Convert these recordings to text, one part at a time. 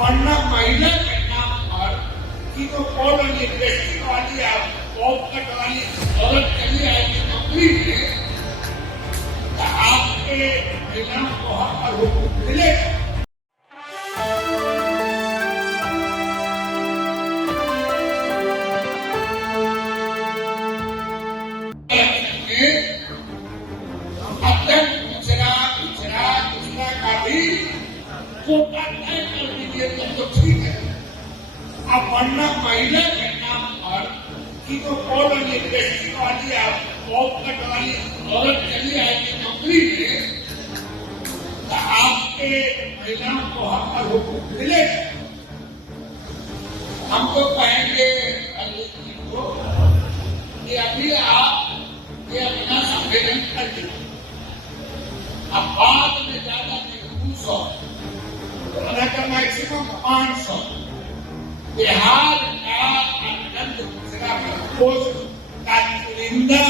वरना महिला के नाम पर कि तो कौन इंडस्ट्री वाली आप पॉपकट वाली औरत चली आएगी नौकरी में, तो आपके महिलाओं को हक और हुकूक मिलेगा। कोटा तय कर दीजिए तो ठीक है। अब वरना महिला के नाम पर कि तो कौन इंडस्ट्री वाली आप पॉपकट वाली औरत चली आएगी नौकरी में, तो आपके महिलाओं को हक और हुकूक मिलेगा। हम तो कहेंगे कि अभी आप ये अपना संवेदन कर दीजिए, अब बाद में ज्यादा नहीं 200 मैक्सिमम 500 बिहार का आनंद दूसरा प्रपोज का चुनिंदा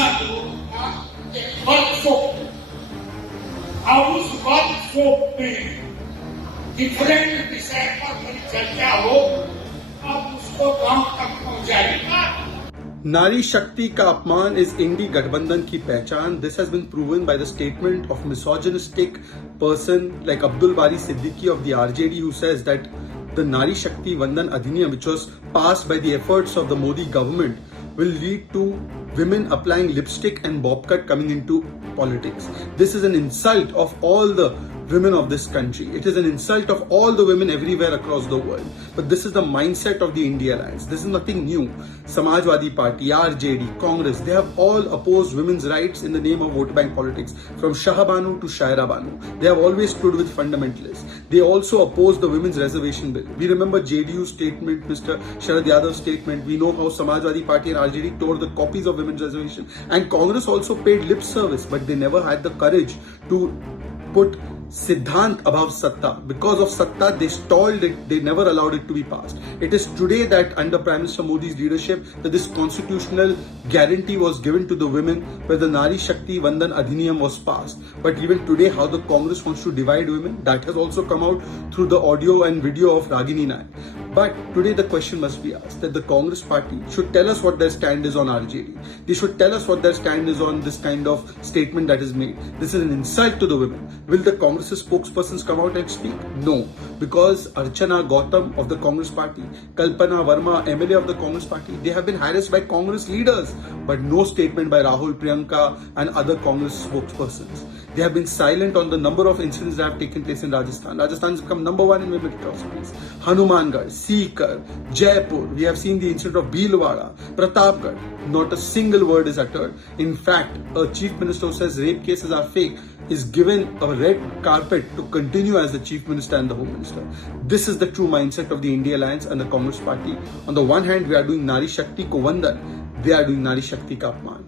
वर्कशॉप, और उस वर्कशॉप में डिफरेंट विषय पर बड़ी चर्चा हो, अब उसको गांव तक पहुंचाएगा। नारी शक्ति का अपमान is इंडी गठबंधन की पहचान. This has been proven by the statement of misogynistic person like Abdul Bari Siddiqui of the RJD, who says that the Nari Shakti Vandan Adhiniyam, which was passed by the efforts of the Modi government, will lead to women applying lipstick and bob cut coming into politics. This is an insult of all the women of this country. It is an insult of all the women everywhere across the world. But this is the mindset of the India Alliance. This is nothing new. Samajwadi Party, RJD, Congress, they have all opposed women's rights in the name of vote bank politics. From Shah Banu to Shaira Banu, they have always stood with fundamentalists. They also opposed the women's reservation bill. We remember JDU's statement, Mr. Sharad Yadav's statement. We know how Samajwadi Party and RJD tore the copies of women's reservation. And Congress also paid lip service, but they never had the courage to put Siddhant above Satta. Because of Satta, they stalled it. They never allowed it to be passed. It is today that under Prime Minister Modi's leadership that this constitutional guarantee was given to the women, where the Nari Shakti Vandan Adhiniyam was passed. But even today, how the Congress wants to divide women, that has also come out through the audio and video of Ragini Nayak. But today the question must be asked that the Congress party should tell us what their stand is on RJD. They should tell us what their stand is on this kind of statement that is made. This is an insult to the women. Will the Congress's spokespersons come out and speak? No. Because Archana Gautam of the Congress party, Kalpana Verma, MLA of the Congress party, they have been harassed by Congress leaders. But no statement by Rahul, Priyanka and other Congress spokespersons. They have been silent on the number of incidents that have taken place in Rajasthan. Rajasthan has become number one in women atrocities. Hanumangarh, Sikar, Jaipur. We have seen the incident of Bhilwara, Pratapgarh. Not a single word is uttered. In fact, a chief minister who says rape cases are fake is given a red carpet to continue as the chief minister and the home minister. This is the true mindset of the India Alliance and the Congress party. On the one hand, we are doing Nari Shakti ko Vandan. They are doing Nari Shakti ka Apman.